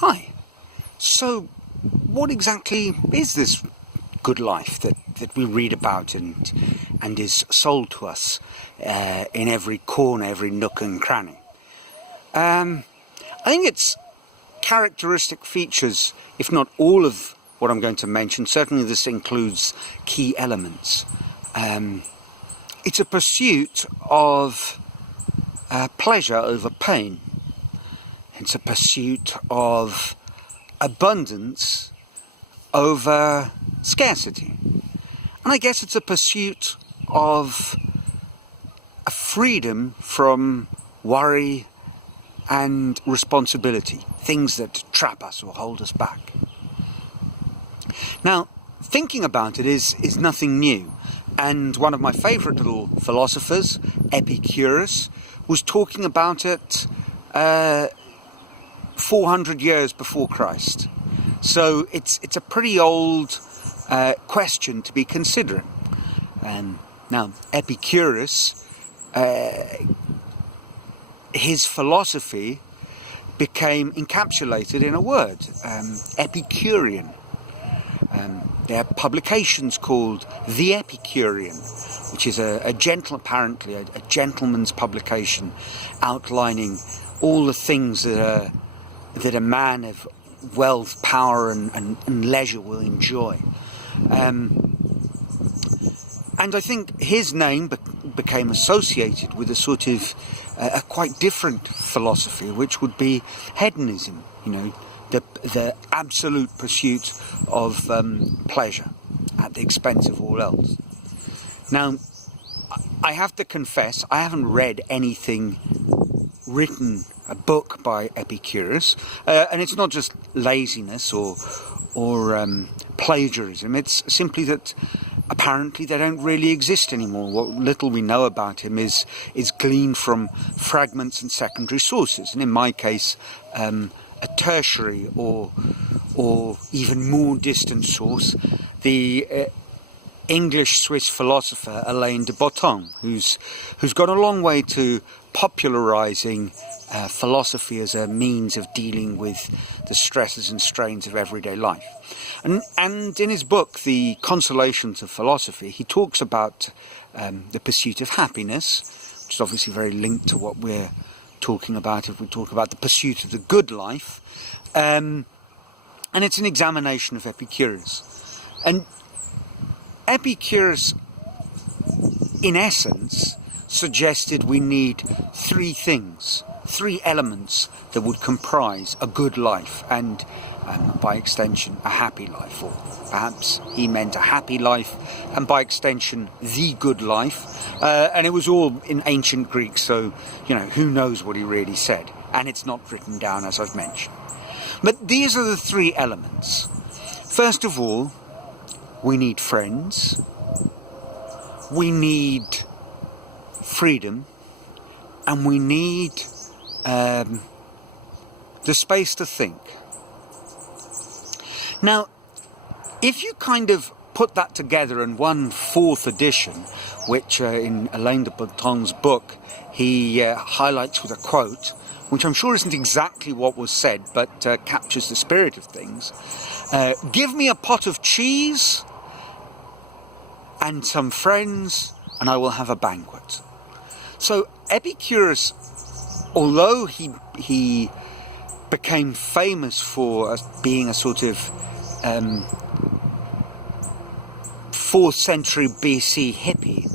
Hi. So, what exactly is this good life that we read about and is sold to us in every corner, every nook and cranny? I think it's characteristic features, if not all of what I'm going to mention. Certainly this includes key elements. It's a pursuit of pleasure over pain. It's a pursuit of abundance over scarcity. And I guess it's a pursuit of a freedom from worry and responsibility, things that trap us or hold us back. Now, thinking about it is nothing new. And one of my favourite little philosophers, Epicurus, was talking about it 400 years before Christ. So it's a pretty old question to be considering. Now, Epicurus, his philosophy became encapsulated in a word, Epicurean. There are publications called The Epicurean, which is apparently a gentleman's publication outlining all the things that a man of wealth, power and leisure will enjoy. And I think his name became associated with a sort of a quite different philosophy, which would be hedonism, the absolute pursuit of pleasure at the expense of all else. Now, I have to confess, I haven't read anything written, a book by Epicurus, and it's not just laziness or plagiarism. It's simply that apparently they don't really exist anymore. What little we know about him is gleaned from fragments and secondary sources, and in my case, a tertiary or even more distant source, the English-Swiss philosopher Alain de Botton, who's gone a long way to popularising philosophy as a means of dealing with the stresses and strains of everyday life. And in his book, The Consolations of Philosophy, he talks about the pursuit of happiness, which is obviously very linked to what we're talking about if we talk about the pursuit of the good life. And it's an examination of Epicurus. And Epicurus, in essence, suggested we need three elements that would comprise a good life and, by extension, a happy life. Or perhaps he meant a happy life and, by extension, the good life. And it was all in ancient Greek, so, who knows what he really said. And it's not written down, as I've mentioned. But these are the three elements. First of all, we need friends. We need freedom. And we need the space to think. Now, if you kind of put that together in one fourth edition, which in Alain de Botton's book he highlights with a quote, which I'm sure isn't exactly what was said, but captures the spirit of things. Give me a pot of cheese and some friends, and I will have a banquet. So Epicurus, although he became famous for being a sort of 4th century BC hippie,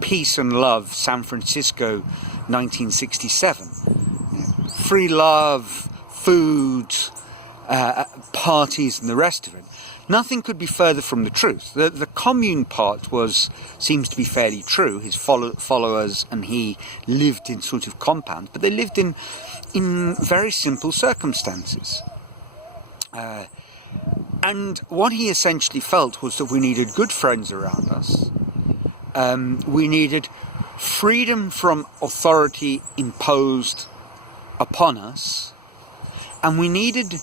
peace and love, San Francisco, 1967. Free love, food, parties and the rest of it. Nothing could be further from the truth. The commune part seems to be fairly true. His followers and he lived in sort of compounds, but they lived in very simple circumstances. And what he essentially felt was that we needed good friends around us. We needed freedom from authority imposed upon us. And we needed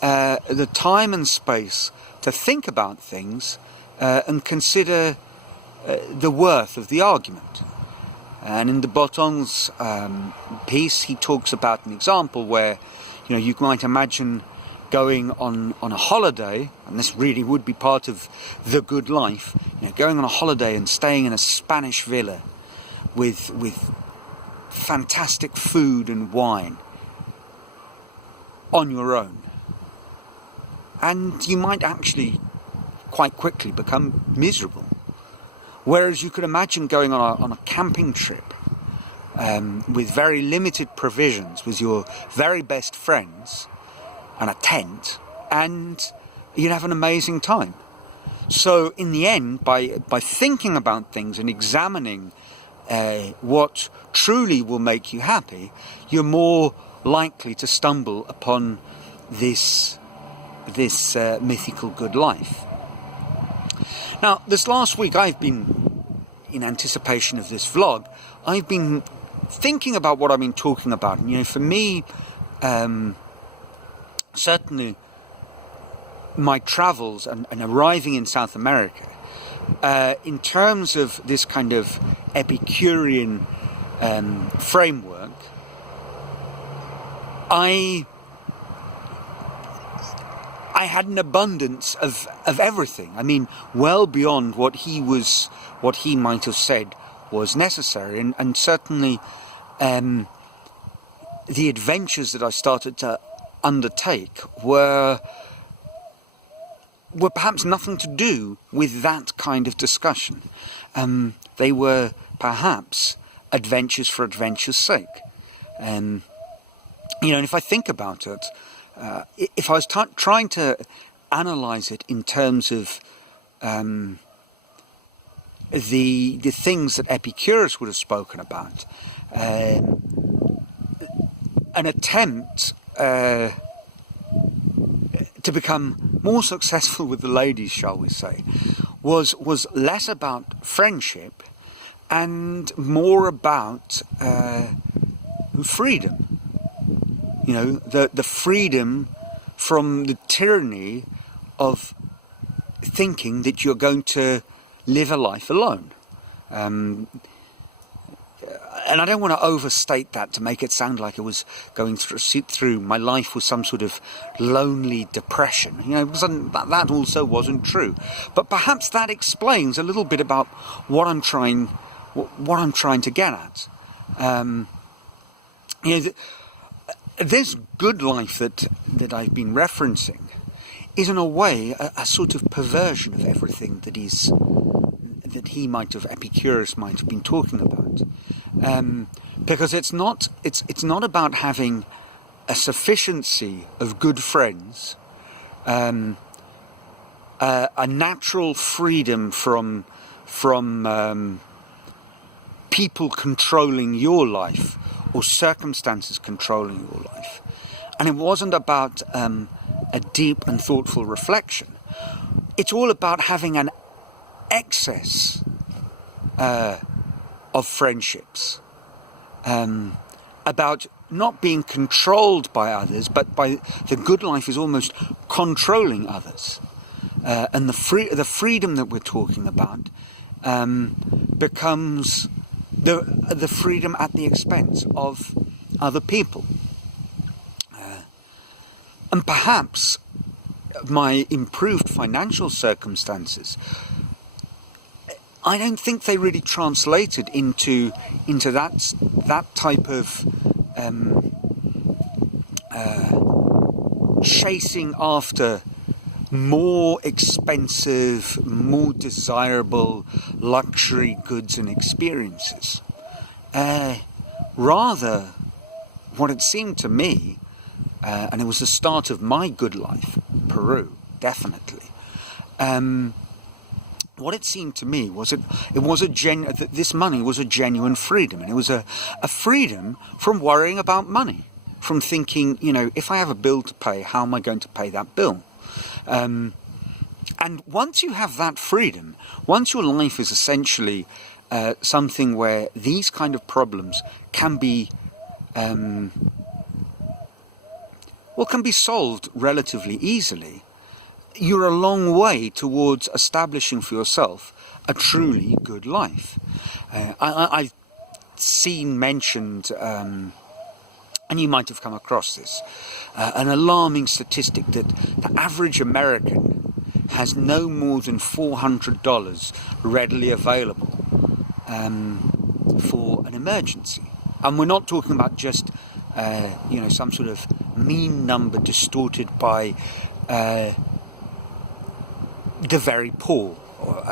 the time and space to think about things and consider the worth of the argument. And in de Botton's piece, he talks about an example where, You know, you might imagine going on a holiday, and this really would be part of the good life, you know, going on a holiday and staying in a Spanish villa with fantastic food and wine on your own. And you might actually quite quickly become miserable. Whereas you could imagine going on a camping trip with very limited provisions, with your very best friends and a tent, and you'd have an amazing time. So in the end, by thinking about things and examining what truly will make you happy, you're more likely to stumble upon this mythical good life. Now, this last week I've been, in anticipation of this vlog, I've been thinking about what I've been talking about. And, you know, for me, certainly my travels and arriving in South America, in terms of this kind of Epicurean framework, I had an abundance of everything. I mean, well beyond what he might have said was necessary, and certainly the adventures that I started to undertake were perhaps nothing to do with that kind of discussion. They were perhaps adventures for adventure's sake. You know, and if I think about it, if I was trying to analyse it in terms of the things that Epicurus would have spoken about, an attempt to become more successful with the ladies, shall we say, was less about friendship and more about freedom. You know, the freedom from the tyranny of thinking that you're going to live a life alone. And I don't want to overstate that to make it sound like I was going through my life with some sort of lonely depression. You know, that also wasn't true. But perhaps that explains a little bit about what I'm trying to get at. You know, this good life that I've been referencing is, in a way, a sort of perversion of everything that Epicurus might have been talking about, because it's not about having a sufficiency of good friends, a natural freedom from people controlling your life or circumstances controlling your life. And it wasn't about a deep and thoughtful reflection. It's all about having an excess of friendships, about not being controlled by others, but by the good life is almost controlling others. And the freedom that we're talking about becomes the freedom at the expense of other people. And perhaps my improved financial circumstances, I don't think they really translated into that type of chasing after more expensive, more desirable luxury goods and experiences. Rather, what it seemed to me, and it was the start of my good life, Peru, definitely. What it seemed to me was that this money was a genuine freedom, and it was a freedom from worrying about money, from thinking, you know, if I have a bill to pay, how am I going to pay that bill? And once you have that freedom, once your life is essentially something where these kind of problems can be solved relatively easily, you're a long way towards establishing for yourself a truly good life. I've seen mentioned And you might have come across this, an alarming statistic that the average American has no more than $400 readily available for an emergency. And we're not talking about just, some sort of mean number distorted by the very poor, or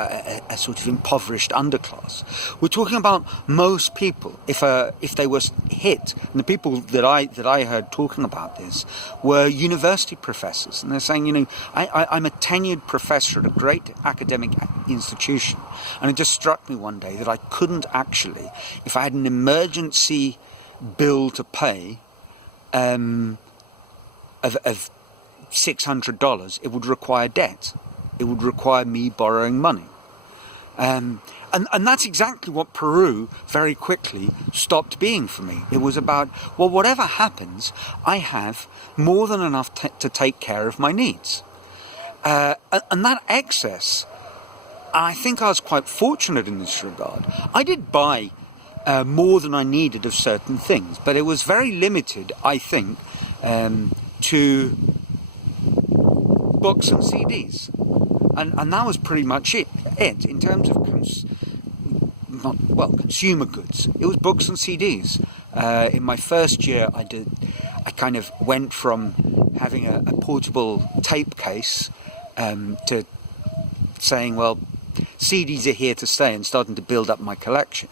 a sort of impoverished underclass. We're talking about most people. If they were hit, and the people that I heard talking about this were university professors, and they're saying, I'm a tenured professor at a great academic institution, and it just struck me one day that I couldn't actually, if I had an emergency bill to pay of $600, it would require debt. It would require me borrowing money. And that's exactly what Peru very quickly stopped being for me. It was about, well, whatever happens, I have more than enough to take care of my needs. And that excess, I think I was quite fortunate in this regard. I did buy more than I needed of certain things, but it was very limited, I think, to books and CDs. And that was pretty much it in terms of consumer goods. It was books and CDs. In my first year, I kind of went from having a portable tape case to saying, well, CDs are here to stay, and starting to build up my collection.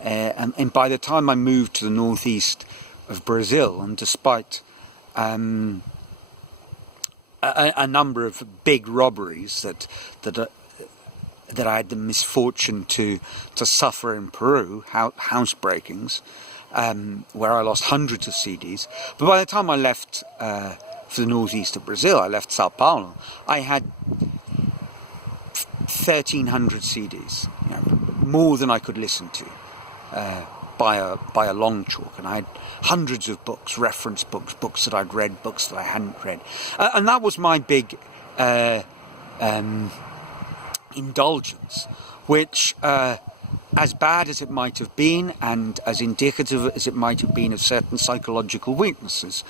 And by the time I moved to the northeast of Brazil, and despite a number of big robberies that I had the misfortune to suffer in Peru, house breakings, where I lost hundreds of CDs. But by the time I left for the northeast of Brazil, I left Sao Paulo, I had 1,300 CDs, more than I could listen to by a long chalk, and I had hundreds of books, reference books that I'd read, books that I hadn't read, and that was my big indulgence, which, as bad as it might have been, and as indicative as it might have been of certain psychological weaknesses,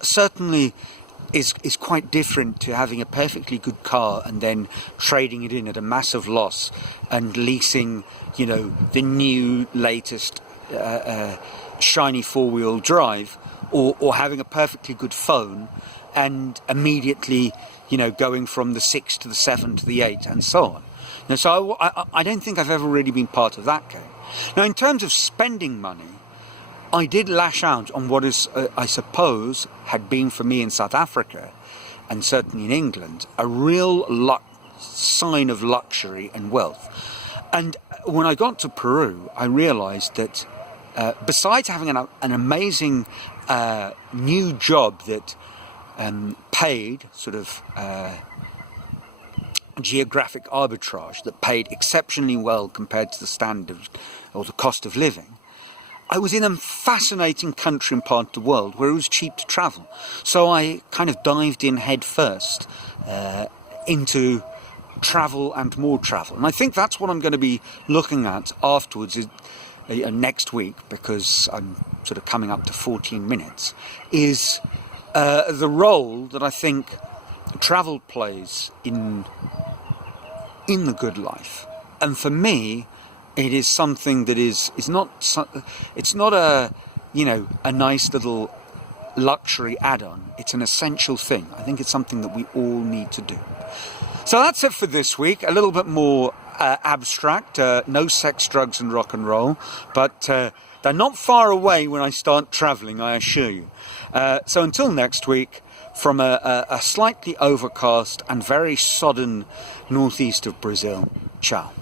certainly is quite different to having a perfectly good car and then trading it in at a massive loss and leasing, the new latest shiny four-wheel drive, or having a perfectly good phone and immediately, going from the 6 to the 7 to the 8 and so on. So I don't think I've ever really been part of that game. Now, in terms of spending money, I did lash out on what is, I suppose, had been for me in South Africa, and certainly in England, a real sign of luxury and wealth. And when I got to Peru, I realised that besides having an amazing new job that paid sort of geographic arbitrage, that paid exceptionally well compared to the standard or the cost of living, I was in a fascinating country and part of the world where it was cheap to travel. So I kind of dived in head first into travel and more travel. And I think that's what I'm going to be looking at afterwards next week, because I'm sort of coming up to 14 minutes, is the role that I think travel plays in the good life. And for me, it is something that it's not a nice little luxury add-on. It's an essential thing. I think it's something that we all need to do. So that's it for this week. A little bit more abstract, no sex, drugs and rock and roll, but they're not far away when I start travelling, I assure you. So until next week, from a slightly overcast and very sodden northeast of Brazil, ciao.